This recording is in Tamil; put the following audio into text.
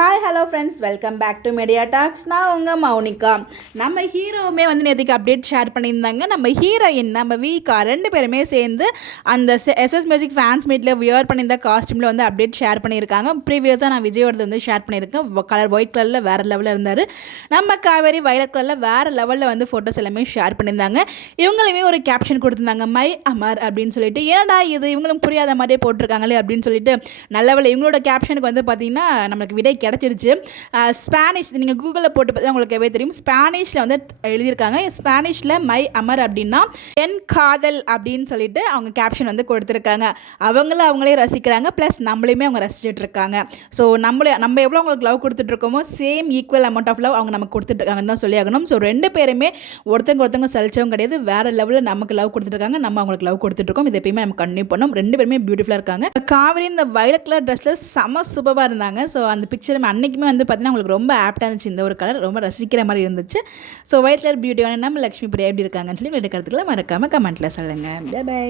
Hi hello friends, welcome back to Media Talks. நான் உங்கள் மௌனிகா. நம்ம ஹீரோவுமே வந்து நேற்றுக்கு அப்டேட் ஷேர் பண்ணியிருந்தாங்க. நம்ம ஹீரோயின் நம்ம வீக்கா ரெண்டு பேருமே சேர்ந்து அந்த எஸ்எஸ் மியூசிக் ஃபேன்ஸ் மீட்டில் வியர் பண்ணியிருந்த காஸ்டியூமில் வந்து அப்டேட் ஷேர் பண்ணியிருக்காங்க. ப்ரீவியஸாக நான் விஜயோடது வந்து ஷேர் பண்ணியிருக்கேன். கலர் ஒயிட் கலரில் வேறு லெவலில் இருந்தார். நம்ம காவேரி வயலட் கலரில் வேறு லெவலில் வந்து ஃபோட்டோஸ் எல்லாமே ஷேர் பண்ணியிருந்தாங்க. இவங்களுமே ஒரு கேப்ஷன் கொடுத்துருந்தாங்க, மை அமர் அப்படின்னு சொல்லிட்டு. ஏன்டா இது இவங்களும் புரியாத மாதிரியே போட்டிருக்காங்களே அப்படின்னு சொல்லிட்டு. நல்ல இவங்களோட கேப்ஷனுக்கு வந்து பார்த்திங்கன்னா நம்மளுக்கு விடை கிடச்சிருச்சு. ஸ்பானிஷ் நீங்கள் கூகுளில் போட்டு பார்த்தா உங்களுக்கு தெரியும். ஸ்பானிஷில் வந்து எழுதியிருக்காங்க. ஸ்பானிஷில் மை அமர் அப்படின்னா என் காதல் அப்படின்னு சொல்லிட்டு அவங்க கேப்ஷன் வந்து கொடுத்துருக்காங்க. அவங்களே ரசிக்கிறாங்க, ப்ளஸ் நம்மளையுமே அவங்க ரசிச்சுட்டு இருக்காங்க. ஸோ நம்ம எவ்வளோ அவங்களுக்கு லவ் கொடுத்துட்ருக்கோமோ same equal amount of love அவங்க நமக்கு கொடுத்துட்ருக்காங்கன்னு தான் சொல்லி ஆகணும். ஸோ ரெண்டு பேருமே ஒருத்தவங்க சலிச்சவங்க கிடையாது. வேறு லெவலில் நமக்கு லவ் கொடுத்துட்ருக்காங்க, நம்ம அவங்களுக்கு லவ் கொடுத்துட்ருக்கோம். இது எப்பயுமே நம்ம கண்டினியூ பண்ணோம். ரெண்டு பேருமே பியூட்டிஃபுல்லாக இருக்காங்க. காவேரி இந்த வயலட் கலர் ட்ரெஸ்ஸில் செம சூப்பராக இருந்தாங்க. ஸோ அந்த பிக்சர் அன்றைக்குமே வந்து பார்த்தீங்கன்னா உங்களுக்கு ரொம்ப ஆப்டாக இருந்துச்சு. இந்த ஒரு கலர் ரொம்ப ரசிக்கிற மாதிரி இருந்துச்சு. ஸோ ஒயிட் கலர் பியூட்டியான நம்ம லக்ஷ்மி பிரியா எப்படி இருக்காங்கன்னு சொல்லி எடுக்கிறதுக்குலாம் மறக்காமல் கமெண்ட்டில் சொல்லுங்கள். Bye by.